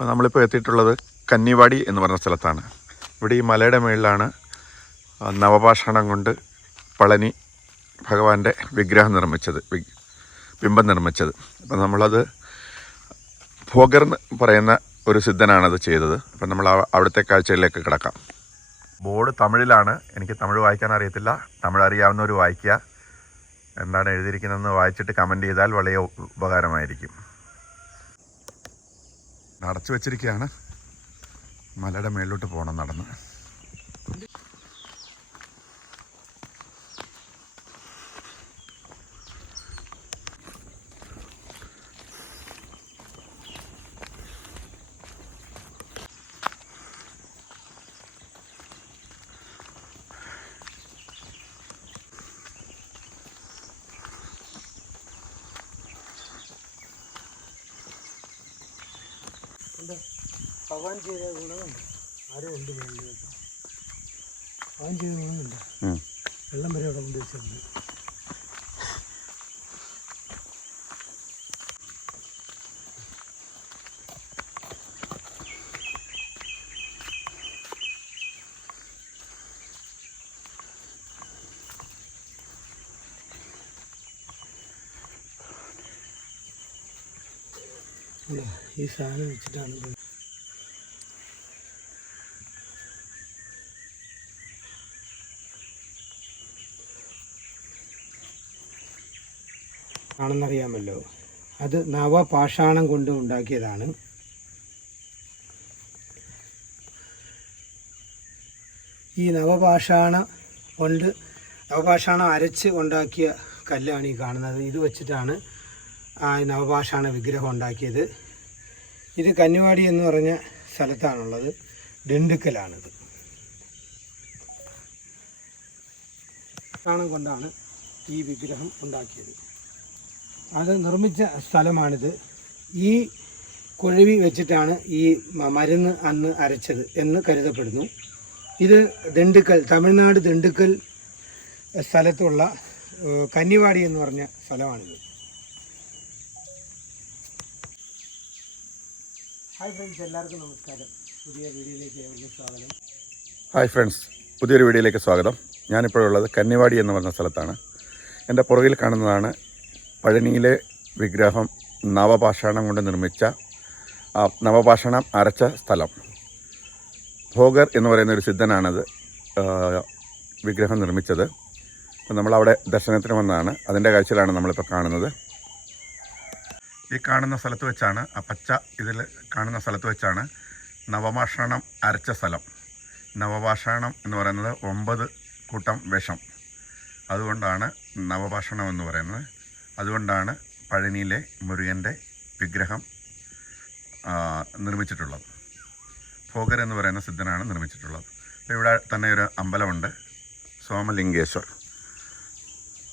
നമ്മളിപ്പോൾ എത്തിയിട്ടുള്ളത് കന്നിവാടി എന്ന് പറഞ്ഞ സ്ഥലത്താണ്. ഇവിടെ ഈ മലയുടെ മുകളിലാണ് നവപാഷാണം കൊണ്ട് പളനി ഭഗവാന്റെ വിഗ്രഹം നിർമ്മിച്ചത്, ബിംബം നിർമ്മിച്ചത്. അപ്പം നമ്മളത് ഭോഗർ എന്ന് പറയുന്ന ഒരു സിദ്ധനാണത് ചെയ്തത്. അപ്പം നമ്മൾ അവിടുത്തെ കാഴ്ചകളിലേക്ക് കിടക്കാം. ബോർഡ് തമിഴിലാണ്, എനിക്ക് തമിഴ് വായിക്കാൻ അറിയത്തില്ല. തമിഴ് അറിയാവുന്നവർ വായിക്കുക, എന്താണ് എഴുതിയിരിക്കുന്നതെന്ന് വായിച്ചിട്ട് കമൻറ്റ് ചെയ്താൽ വളരെ ഉപകാരമായിരിക്കും. അടച്ചു വെച്ചിരിക്കുകയാണ്. മലയുടെ മേളിലോട്ട് പോകണം നടന്ന്. ഭഗവാൻ ചെയ്ത ഗുണമുണ്ട്. ആരും ഉണ്ട് ഭഗവാൻ ചെയ്ത ഗുണമുണ്ട്. വെള്ളം വരെ അവിടെ കൊണ്ട് വെച്ചിട്ടുണ്ട്. ഈ സാധനം വെച്ചിട്ടാണ് ആണെന്നറിയാമല്ലോ. അത് നവപാഷാണം കൊണ്ട് ഉണ്ടാക്കിയതാണ്. ഈ നവപാഷാണം അരച്ച് ഉണ്ടാക്കിയ കല്ലാണ് ഈ കാണുന്നത്. ഇത് വെച്ചിട്ടാണ് ആ നവപാഷാണ വിഗ്രഹം ഉണ്ടാക്കിയത്. ഇത് കന്നിവാടി എന്ന് പറഞ്ഞ സ്ഥലത്താണുള്ളത്. ദിണ്ടുക്കലാണിത്. പാഷാണം കൊണ്ടാണ് ഈ വിഗ്രഹം ഉണ്ടാക്കിയത്. അത് നിർമ്മിച്ച സ്ഥലമാണിത്. ഈ കുഴവി വെച്ചിട്ടാണ് ഈ മരുന്ന് അന്ന് അരച്ചത് എന്ന് കരുതപ്പെടുന്നു. ഇത് ദിണ്ടുക്കൽ, തമിഴ്നാട് ദിണ്ടുക്കൽ സ്ഥലത്തുള്ള കന്നിവാടി എന്ന് പറഞ്ഞ സ്ഥലമാണിത്. ഹായ് ഫ്രണ്ട്സ്, എല്ലാവർക്കും നമസ്കാരം. പുതിയ വീഡിയോയിലേക്ക് ഏവർക്കും സ്വാഗതം. ഹായ് ഫ്രണ്ട്സ്, പുതിയൊരു വീഡിയോയിലേക്ക് സ്വാഗതം. ഞാനിപ്പോഴുള്ളത് കന്നിവാടി എന്ന് പറഞ്ഞ സ്ഥലത്താണ്. എൻ്റെ പുറകിൽ കാണുന്നതാണ് പഴനിയിലെ വിഗ്രഹം നവപാഷാണം കൊണ്ട് നിർമ്മിച്ച നവപാഷാണം അരച്ച സ്ഥലം. ഭോഗർ എന്ന് പറയുന്ന ഒരു സിദ്ധനാണത് വിഗ്രഹം നിർമ്മിച്ചത്. അപ്പോൾ നമ്മളവിടെ ദർശനത്തിന് വന്നതാണ്. അതിൻ്റെ കാഴ്ചയിലാണ് നമ്മളിപ്പോൾ കാണുന്നത്. ഈ കാണുന്ന സ്ഥലത്ത് വെച്ചാണ്, ആ പച്ച ഇതിൽ കാണുന്ന സ്ഥലത്ത് വെച്ചാണ് നവപാഷാണം അരച്ച സ്ഥലം. നവപാഷാണം എന്ന് പറയുന്നത് 9 കൂട്ടം വിഷം, അതുകൊണ്ടാണ് നവപാഷാണം എന്ന് പറയുന്നത്. അതുകൊണ്ടാണ് പഴനിയിലെ മുരുകൻ്റെ വിഗ്രഹം നിർമ്മിച്ചിട്ടുള്ളത്. ഭോഗർ എന്ന് പറയുന്ന സിദ്ധനാണ് നിർമ്മിച്ചിട്ടുള്ളത്. ഇവിടെ തന്നെ ഒരു അമ്പലമുണ്ട്, സോമലിംഗേശ്വർ.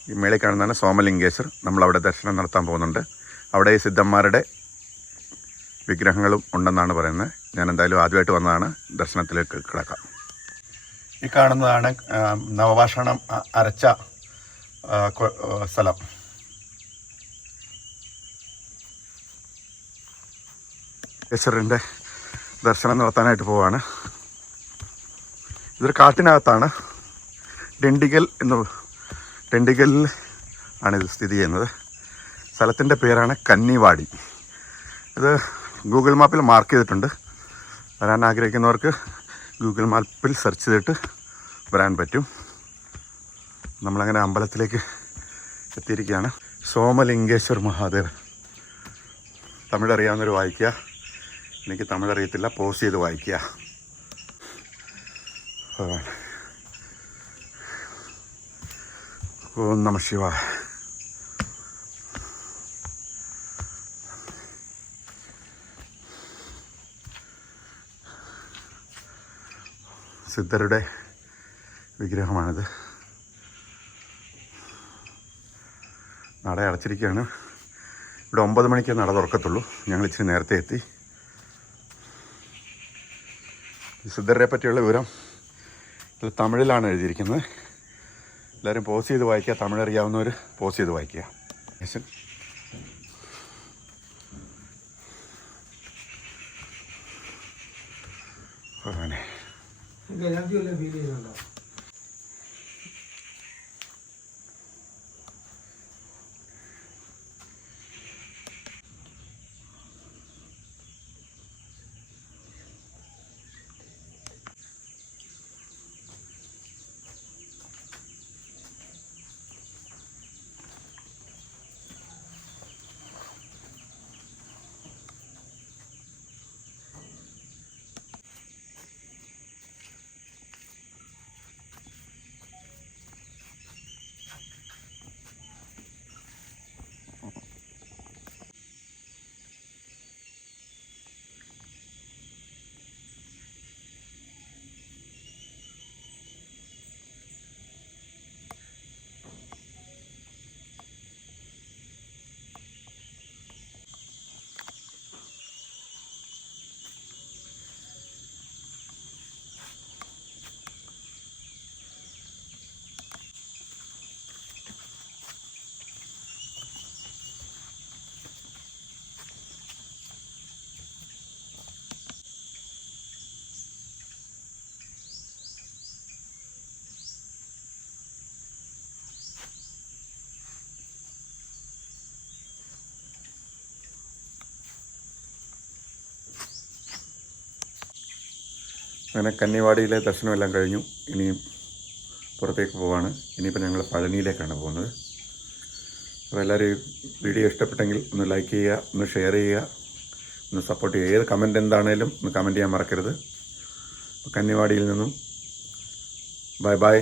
ഈ മേളിൽ കാണുന്നതാണ് സോമലിംഗേശ്വർ. നമ്മളവിടെ ദർശനം നടത്താൻ പോകുന്നുണ്ട്. അവിടെ ഈ സിദ്ധന്മാരുടെ വിഗ്രഹങ്ങളും ഉണ്ടെന്നാണ് പറയുന്നത്. ഞാൻ എന്തായാലും ആദ്യമായിട്ട് വന്നതാണ്. ദർശനത്തിലേക്ക് കിടക്കാം. ഈ കാണുന്നതാണ് നവപാഷാണം അരച്ച സ്ഥലം. ഈശ്വരൻ്റെ ദർശനം നടത്താനായിട്ട് പോവാണ്. ഇതൊരു കാട്ടിനകത്താണ്. ഡിണ്ടിഗലിൽ ആണിത് സ്ഥിതി ചെയ്യുന്നത്. സ്ഥലത്തിൻ്റെ പേരാണ് കന്നിവാടി. ഇത് ഗൂഗിൾ മാപ്പിൽ മാർക്ക് ചെയ്തിട്ടുണ്ട്. വരാൻ ആഗ്രഹിക്കുന്നവർക്ക് ഗൂഗിൾ മാപ്പിൽ സെർച്ച് ചെയ്തിട്ട് വരാൻ പറ്റും. നമ്മളങ്ങനെ അമ്പലത്തിലേക്ക് എത്തിയിരിക്കുകയാണ്. സോമലിംഗേശ്വർ മഹാദേവ്. തമിഴ് അറിയാവുന്നവർ വായിക്കുക. എനിക്ക് തമിഴ് അറിയത്തില്ല, പോസ് ചെയ്ത് വായിക്കുക. ഓം നമഃ ശിവായ. സിദ്ധരുടെ വിഗ്രഹമാണിത്. നട അടച്ചിരിക്കുകയാണ്. ഇവിടെ 9 മണിക്ക് നട തുറക്കത്തുള്ളൂ. ഞങ്ങൾ ഇച്ചിരി നേരത്തെ എത്തി. സിദ്ധരെ പറ്റിയുള്ള വിവരം ഇത് തമിഴിലാണ് എഴുതിയിരിക്കുന്നത്. എല്ലാവരും പോസ് ചെയ്ത് വായിക്കുക. തമിഴ് അറിയാവുന്നവർ പോസ് ചെയ്ത് വായിക്കുക. അങ്ങനെ എനർജി വല്ലതും ഫീൽ ചെയ്യുന്നുണ്ടോ? അങ്ങനെ കന്നിവാടിയിലെ ദർശനമെല്ലാം കഴിഞ്ഞു. ഇനിയും പുറത്തേക്ക് പോവാണ്. ഇനിയിപ്പോൾ ഞങ്ങൾ പഴനിയിലേക്കാണ് പോകുന്നത്. അപ്പോൾ എല്ലാവരും ഈ വീഡിയോ ഇഷ്ടപ്പെട്ടെങ്കിൽ ഒന്ന് ലൈക്ക് ചെയ്യുക, ഒന്ന് ഷെയർ ചെയ്യുക, ഒന്ന് സപ്പോർട്ട് ചെയ്യുക. ഏത് കമൻറ്റ് എന്താണേലും ഒന്ന് കമൻറ്റ് ചെയ്യാൻ മറക്കരുത്. കന്നിവാടിയിൽ നിന്നും ബൈ ബൈ.